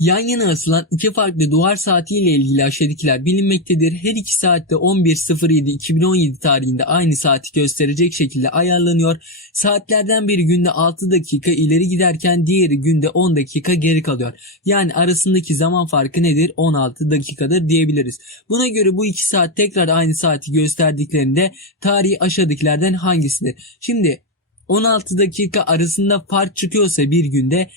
Yan yana asılan iki farklı duvar saati ile ilgili aşağıdakiler bilinmektedir. Her iki saatte 11.07.2017 tarihinde aynı saati gösterecek şekilde ayarlanıyor. Saatlerden biri günde 6 dakika ileri giderken diğeri günde 10 dakika geri kalıyor. Yani arasındaki zaman farkı nedir? 16 dakikadır diyebiliriz. Buna göre bu iki saat tekrar aynı saati gösterdiklerinde tarihi aşağıdakilerden hangisidir? Şimdi 16 dakika arasında fark çıkıyorsa bir günde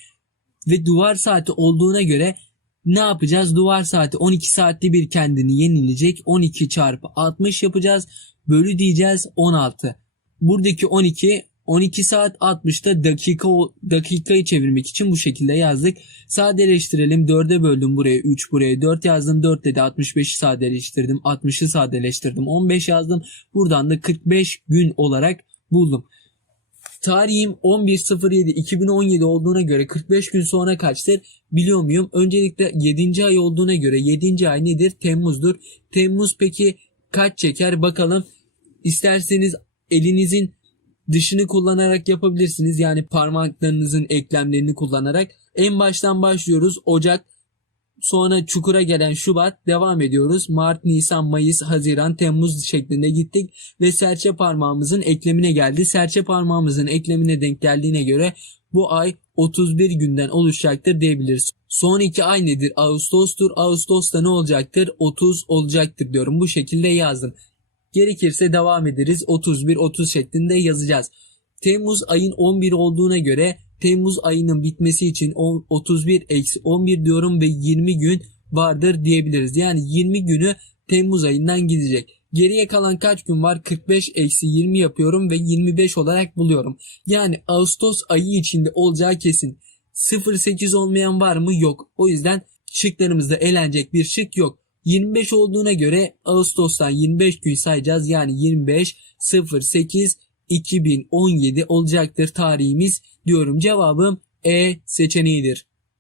ve duvar saati olduğuna göre ne yapacağız? Duvar saati 12 saatte bir kendini yenilecek. 12 çarpı 60 yapacağız. Bölü diyeceğiz 16. Buradaki 12 12 saat 60'ta dakika dakikayı çevirmek için bu şekilde yazdık. Sadeleştirelim. 4'e böldüm buraya 3 buraya 4 yazdım. 4 dedi 65'i sadeleştirdim. 60'ı sadeleştirdim. 15 yazdım. Buradan da 45 gün olarak buldum. Tarihim 11.07.2017 olduğuna göre 45 gün sonra kaçtır biliyor muyum? Öncelikle 7. ay olduğuna göre 7. ay nedir? Temmuz'dur. Temmuz peki kaç çeker bakalım. İsterseniz elinizin dışını kullanarak yapabilirsiniz. Yani parmaklarınızın eklemlerini kullanarak. En baştan başlıyoruz. Ocak, Sonra çukura gelen Şubat devam ediyoruz. Mart, Nisan, Mayıs, Haziran, Temmuz şeklinde gittik ve serçe parmağımızın eklemine geldi. Serçe parmağımızın eklemine denk geldiğine göre bu ay 31 günden oluşacaktır diyebiliriz. Son iki ay nedir? Ağustos'tur. Ağustos'ta ne olacaktır? 30 olacaktır diyorum. Bu şekilde yazdım. Gerekirse devam ederiz. 31 30 şeklinde yazacağız. Temmuz ayın 11 olduğuna göre Temmuz ayının bitmesi için 31 eksi 11 diyorum ve 20 gün vardır diyebiliriz. Yani 20 günü Temmuz ayından gidecek. Geriye kalan kaç gün var? 45 eksi 20 yapıyorum ve 25 olarak buluyorum. Yani Ağustos ayı içinde olacağı kesin. 08 olmayan var mı? Yok. O yüzden şıklarımızda elenecek bir şık yok. 25 olduğuna göre Ağustos'tan 25 gün sayacağız. Yani 25 08 2017 olacaktır tarihimiz diyorum. Cevabım E seçeneğidir.